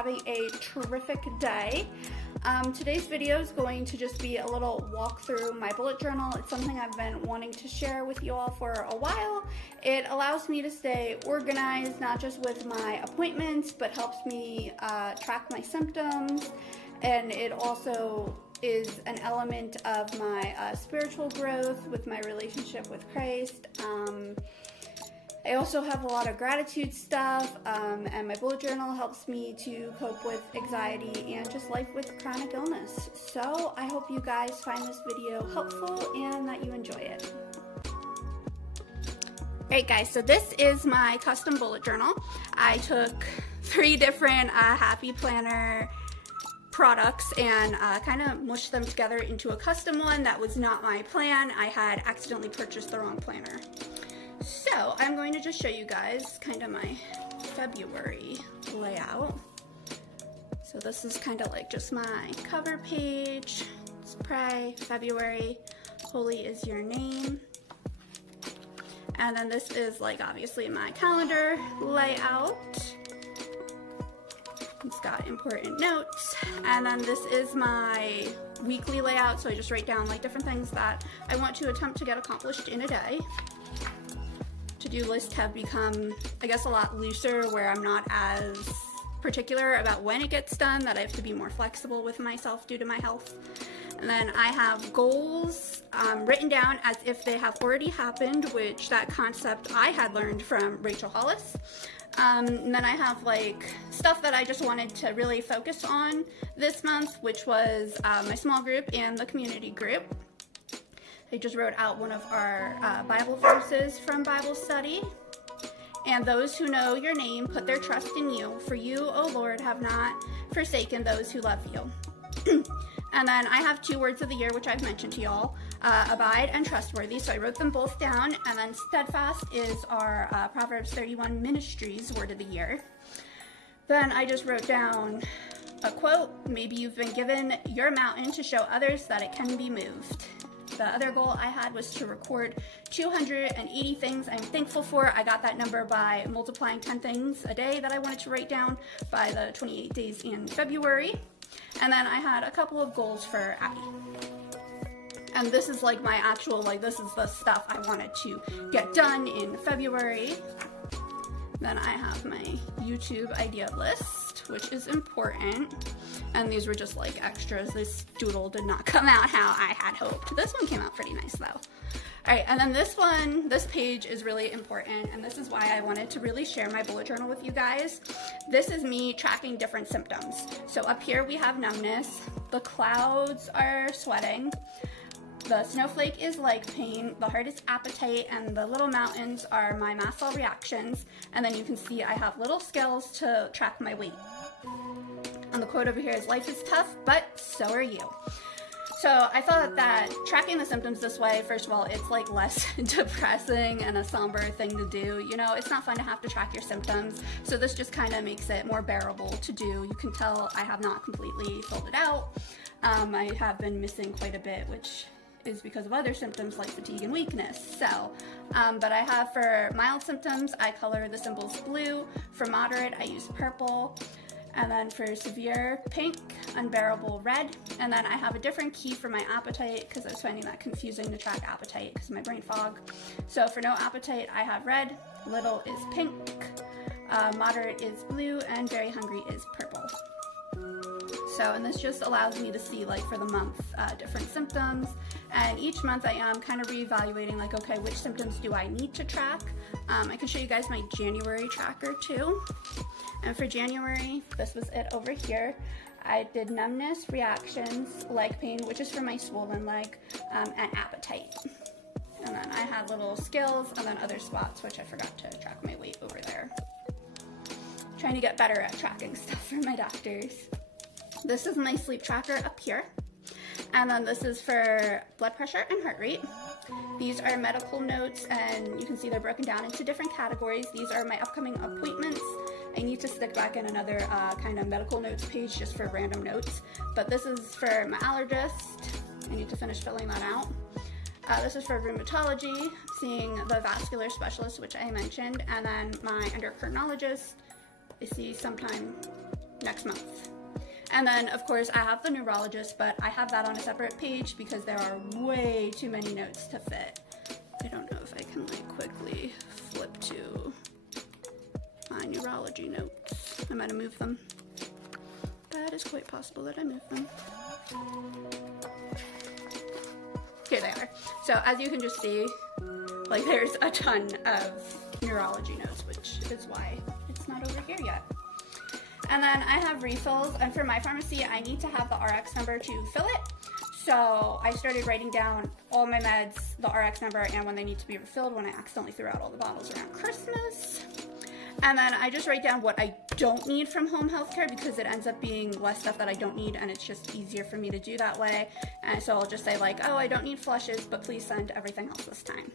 having a terrific day. Today's video is going to just be a little walk through my bullet journal. It's something I've been wanting to share with you all for a while. It allows me to stay organized, not just with my appointments, but helps me track my symptoms, and it also is an element of my spiritual growth with my relationship with Christ. I also have a lot of gratitude stuff, and my bullet journal helps me to cope with anxiety and just life with chronic illness. So I hope you guys find this video helpful and that you enjoy it. Alright guys, so this is my custom bullet journal. I took 3 different Happy Planner products and kind of mushed them together into a custom one. That was not my plan. I had accidentally purchased the wrong planner. So I'm going to just show you guys kind of my February layout. So this is kind of like just my cover page. Let's pray, February, holy is your name. And then this is like obviously my calendar layout. It's got important notes. And then this is my weekly layout. So I just write down like different things that I want to attempt to get accomplished in a day. To-do lists have become, I guess, a lot looser, where I'm not as particular about when it gets done, that I have to be more flexible with myself due to my health. And then I have goals written down as if they have already happened, which that concept I had learned from Rachel Hollis. And then I have like stuff that I just wanted to really focus on this month, which was my small group and the community group. I just wrote out one of our Bible verses from Bible study. And those who know your name put their trust in you. For you, O Lord, have not forsaken those who love you. And then I have 2 words of the year, which I've mentioned to y'all, abide and trustworthy. So I wrote them both down. And then steadfast is our Proverbs 31 Ministries word of the year. Then I just wrote down a quote. Maybe you've been given your mountain to show others that it can be moved. The other goal I had was to record 280 things I'm thankful for. I got that number by multiplying 10 things a day that I wanted to write down by the 28 days in February. And then I had a couple of goals for Abby. And this is like my actual, like this is the stuff I wanted to get done in February. Then I have my YouTube idea list, which is important. And these were just like extras. This doodle did not come out how I had hoped. This one came out pretty nice though. All right, and then this page is really important, and this is why I wanted to really share my bullet journal with you guys. This is me tracking different symptoms. So up here we have numbness, the clouds are sweating, the snowflake is leg pain, the heart is appetite, and the little mountains are my mast cell reactions. And then you can see I have little scales to track my weight. And the quote over here is, life is tough, but so are you. So I thought that tracking the symptoms this way, first of all, it's like less depressing and a somber thing to do. You know, it's not fun to have to track your symptoms. So this just kind of makes it more bearable to do. You can tell I have not completely filled it out. I have been missing quite a bit, which is because of other symptoms like fatigue and weakness. So, but I have for mild symptoms, I color the symbols blue. For moderate, I use purple. And then for severe, pink, unbearable, red. And then I have a different key for my appetite because I was finding that confusing to track appetite because of my brain fog. So for no appetite, I have red, little is pink, moderate is blue, and very hungry is purple. So, and this just allows me to see like for the month different symptoms, and each month I am kind of reevaluating like, okay, which symptoms do I need to track? I can show you guys my January tracker too. And for January, this was it over here. I did numbness, reactions, leg pain, which is for my swollen leg, and appetite. And then I had little scales and then other spots, which I forgot to track my weight over there. Trying to get better at tracking stuff for my doctors. This is my sleep tracker up here. And then this is for blood pressure and heart rate. These are medical notes, and you can see they're broken down into different categories. These are my upcoming appointments. I need to stick back in another kind of medical notes page just for random notes. But this is for my allergist. I need to finish filling that out. This is for rheumatology, seeing the vascular specialist, which I mentioned, and then my endocrinologist I see sometime next month. And then, of course, I have the neurologist, but I have that on a separate page because there are way too many notes to fit. I don't know if I can like quickly flip to my neurology notes. I might have moved them. That is quite possible that I moved them. Here they are. So as you can just see, like there's a ton of neurology notes, which is why it's not over here yet. And then I have refills, and for my pharmacy, I need to have the RX number to fill it. So I started writing down all my meds, the RX number, and when they need to be refilled when I accidentally threw out all the bottles around Christmas. And then I just write down what I don't need from home healthcare because it ends up being less stuff that I don't need, and it's just easier for me to do that way. And so I'll just say like, oh, I don't need flushes, but please send everything else this time.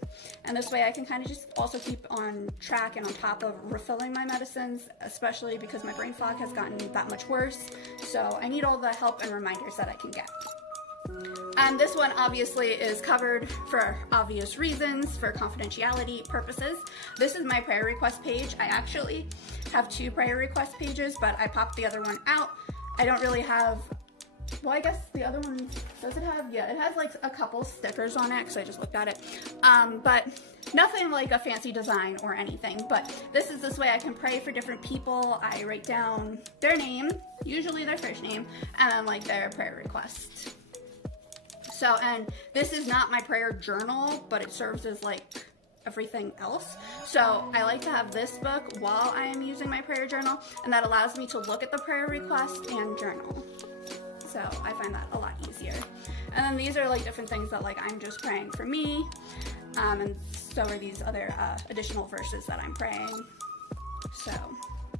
And this way I can kind of just also keep on track and on top of refilling my medicines, especially because my brain fog has gotten that much worse. So I need all the help and reminders that I can get. And this one obviously is covered for obvious reasons, for confidentiality purposes. This is my prayer request page. I actually have 2 prayer request pages, but I popped the other one out. I don't really have, well, I guess the other one, does it have, yeah, it has like a couple stickers on it because I just looked at it. But nothing like a fancy design or anything. But this way I can pray for different people. I write down their name, usually their first name, and then like their prayer request. So, and this is not my prayer journal, but it serves as like everything else. So I like to have this book while I am using my prayer journal, and that allows me to look at the prayer request and journal. So I find that a lot easier. And then these are like different things that like I'm just praying for me, and so are these other additional verses that I'm praying. So,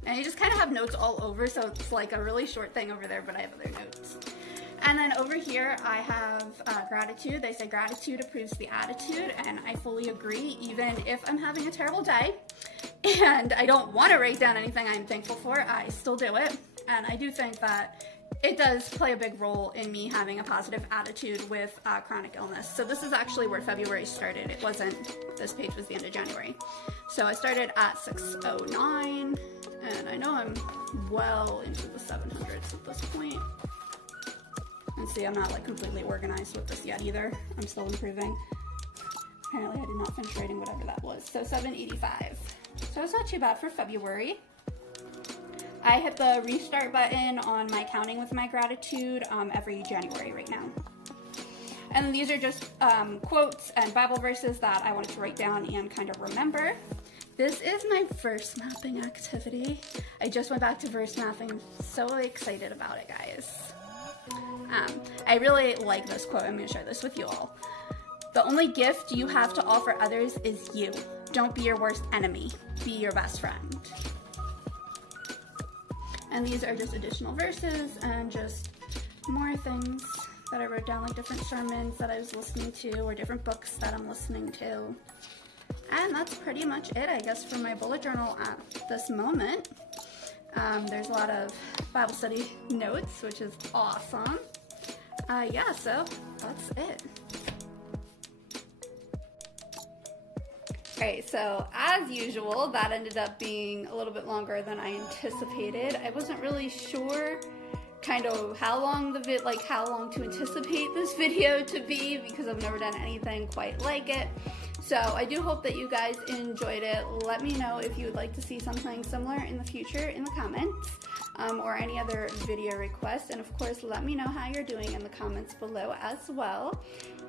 and you just kind of have notes all over, so it's like a really short thing over there, but I have other notes. And then over here I have gratitude. They say gratitude improves the attitude, and I fully agree. Even if I'm having a terrible day and I don't want to write down anything I'm thankful for, I still do it. And I do think that it does play a big role in me having a positive attitude with chronic illness. So this is actually where February started. It wasn't, this page was the end of January. So I started at 609, and I know I'm well into the 700s at this point. And see, I'm not like completely organized with this yet either. I'm still improving. Apparently I did not finish writing whatever that was. So 785. So it's not too bad for February. I hit the restart button on my counting with my gratitude every January right now. And these are just quotes and Bible verses that I wanted to write down and kind of remember. This is my verse mapping activity. I just went back to verse mapping. I'm so excited about it, guys. I really like this quote. I'm going to share this with you all. The only gift you have to offer others is you. Don't be your worst enemy. Be your best friend. And these are just additional verses and just more things that I wrote down, like different sermons that I was listening to or different books that I'm listening to. And that's pretty much it, I guess, for my bullet journal at this moment. There's a lot of Bible study notes, which is awesome. Yeah, so that's it. Alright, so as usual, that ended up being a little bit longer than I anticipated. I wasn't really sure kind of how long to anticipate this video to be because I've never done anything quite like it. So I do hope that you guys enjoyed it. Let me know if you would like to see something similar in the future in the comments, or any other video requests. And of course, let me know how you're doing in the comments below as well.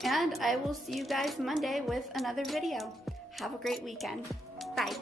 And I will see you guys Monday with another video. Have a great weekend. Bye.